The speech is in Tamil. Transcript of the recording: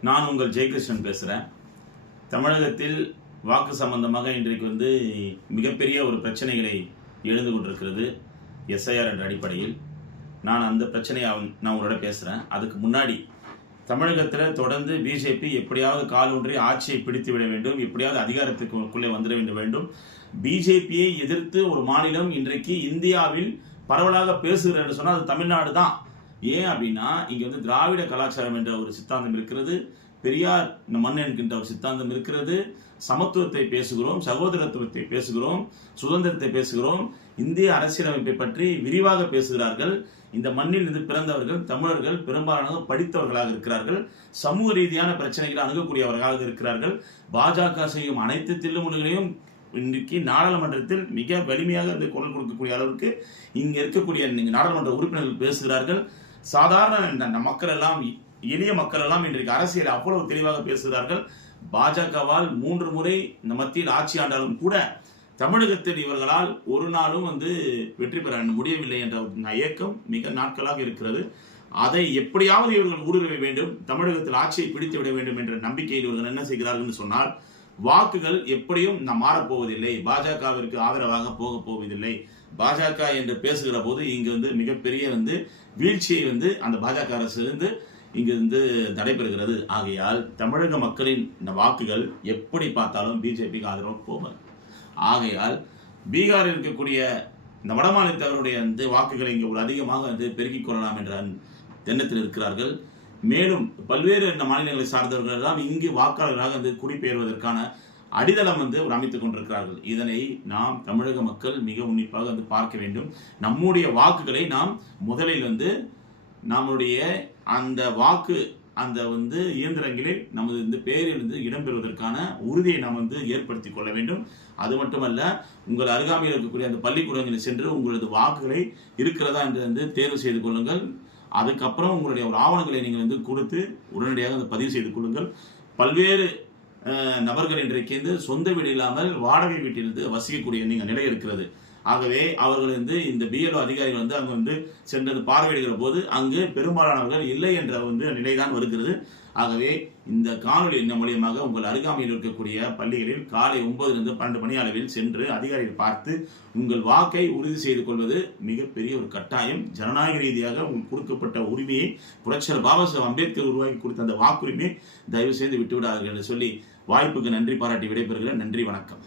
நான் உங்கள் ஜெயகிருஷ்ணன் பேசுகிறேன் தமிழகத்தில் வாக்கு சம்பந்தமாக இன்றைக்கு வந்து மிகப்பெரிய ஒரு பிரச்சனைகளை எழுந்து கொண்டிருக்கிறது எஸ்ஐஆர் என்ற அடிப்படையில். நான் அந்த பிரச்சனையை அவன்- நான் உங்களோட பேசுகிறேன் அதுக்கு முன்னாடி தமிழகத்தில் தொடர்ந்து பிஜேபி எப்படியாவது கால் ஒன்றி ஆட்சியை பிடித்து விட வேண்டும் எப்படியாவது அதிகாரத்துக்குள்ளே வந்துட வேண்டும் வேண்டும். பிஜேபியை எதிர்த்து ஒரு மாநிலம் இன்றைக்கு இந்தியாவில் பரவலாக பேசுகிறேன்னு சொன்னால் அது தமிழ்நாடு தான். ஏன் அப்படின்னா இங்க வந்து திராவிட கலாச்சாரம் என்ற ஒரு சித்தாந்தம் இருக்கிறது. பெரியார் இந்த மண் என்கின்ற ஒரு சித்தாந்தம் இருக்கிறது. சமத்துவத்தை பேசுகிறோம் சகோதரத்துவத்தை பேசுகிறோம் சுதந்திரத்தை பேசுகிறோம். இந்திய அரசியலமைப்பை பற்றி விரிவாக பேசுகிறார்கள். இந்த மண்ணில் இருந்து பிறந்தவர்கள் தமிழர்கள் பெரும்பாலானவர்கள் படித்தவர்களாக இருக்கிறார்கள். சமூக ரீதியான பிரச்சனைகளை அணுகக்கூடியவர்களாக இருக்கிறார்கள். பாஜக செய்யும் அனைத்து தில்லுமுனைகளையும் இன்றைக்கு நாடாளுமன்றத்தில் மிக வலிமையாக இருந்து குரல் கொடுக்கக்கூடிய அளவுக்கு இங்கே இருக்கக்கூடிய நாடாளுமன்ற உறுப்பினர்கள் பேசுகிறார்கள். சாதாரண மக்கள் எல்லாம் எளிய மக்கள் எல்லாம் இன்றைக்கு அரசியல் அவ்வளவு தெளிவாக பேசுகிறார்கள். பாஜகவால் மூன்று முறை இந்த மத்தியில் ஆட்சி ஆண்டாலும் கூட தமிழகத்தில் இவர்களால் ஒரு நாளும் வந்து வெற்றி பெற முடியவில்லை என்ற ஒரு இயக்கம் மிக நாட்களாக இருக்கிறது. அதை எப்படியாவது இவர்கள் ஊடுருவ வேண்டும் தமிழகத்தில் ஆட்சியை பிடித்து விட வேண்டும் என்ற நம்பிக்கையில் இவர்கள் என்ன செய்கிறார்கள் சொன்னால் வாக்குகள் எப்படியும் நாம் மாறப்போவதில்லை. பாஜகவிற்கு ஆதரவாக போக போவதில்லை. பாஜக என்று பேசுகிற போது இங்கு வந்து மிகப்பெரிய வந்து வீழ்ச்சியை வந்து அந்த பாஜக அரசு வந்து இங்கு வந்து நடைபெறுகிறது. ஆகையால் தமிழக மக்களின் இந்த வாக்குகள் எப்படி பார்த்தாலும் பிஜேபிக்கு ஆதரவாக போவார் ஆகையால் பீகாரில் இருக்கக்கூடிய இந்த வடமாநிலத்தவருடைய வந்து வாக்குகளை இங்கே ஒரு அதிகமாக வந்து பெருக்கிக் கொள்ளலாம் என்ற எண்ணத்தில் இருக்கிறார்கள். மேலும் பல்வேறு இந்த மாநிலங்களை சார்ந்தவர்கள் எல்லாம் இங்கு வாக்காளர்களாக வந்து குடிபெயர்வதற்கான அடித்தளம் வந்து ஒரு அமைத்துக் கொண்டிருக்கிறார்கள். இதனை நாம் தமிழக மக்கள் மிக உன்னிப்பாக வந்து பார்க்க வேண்டும். நம்முடைய வாக்குகளை நாம் முதலில் வந்து நம்முடைய அந்த வாக்கு அந்த வந்து இயந்திரங்களில் நமது இந்த பெயரில் வந்து இடம்பெறுவதற்கான உறுதியை நாம் வந்து ஏற்படுத்தி கொள்ள வேண்டும். அது மட்டுமல்ல உங்கள் அருகாமையில் இருக்கக்கூடிய அந்த பள்ளிக்கூடங்களில் சென்று உங்களது வாக்குகளை இருக்கிறதா என்று வந்து தேர்வு செய்து கொள்ளுங்கள். அதுக்கப்புறம் உங்களுடைய ஒரு ஆவணங்களை நீங்கள் வந்து கொடுத்து உடனடியாக அதை பதிவு செய்து கொள்ளுங்கள். பல்வேறு நபர்கள் இன்றைக்கு வந்து சொந்த வீடு இல்லாமல் வாடகை வீட்டிலிருந்து வசிக்கக்கூடிய நீங்கள் நிலை இருக்கிறது. ஆகவே அவர்கள் வந்து இந்த பிஎல்ஓ அதிகாரிகள் வந்து அங்கு வந்து சென்று பார்வையிடுகிற போது அங்கு பெரும்பாலானவர்கள் இல்லை என்ற வந்து நிலைதான் வருகிறது. ஆகவே இந்த காணொலி என்ன மூலியமாக உங்கள் அருகாமையில் இருக்கக்கூடிய பள்ளிகளில் காலை ஒன்பதிலிருந்து பன்னெண்டு மணி அளவில் சென்று அதிகாரிகள் பார்த்து உங்கள் வாக்கை உறுதி செய்து கொள்வது மிகப்பெரிய ஒரு கட்டாயம். ஜனநாயக ரீதியாக உங்களுக்கு கொடுக்கப்பட்ட உரிமையை புரட்சர் பாபா சாஹேப் அம்பேத்கர் உருவாக்கி கொடுத்த அந்த வாக்குரிமையை தயவு செய்து விட்டுவிடாதீர்கள் என்று சொல்லி வாய்ப்புக்கு நன்றி பாராட்டி விடைபெறுகிறேன். நன்றி வணக்கம்.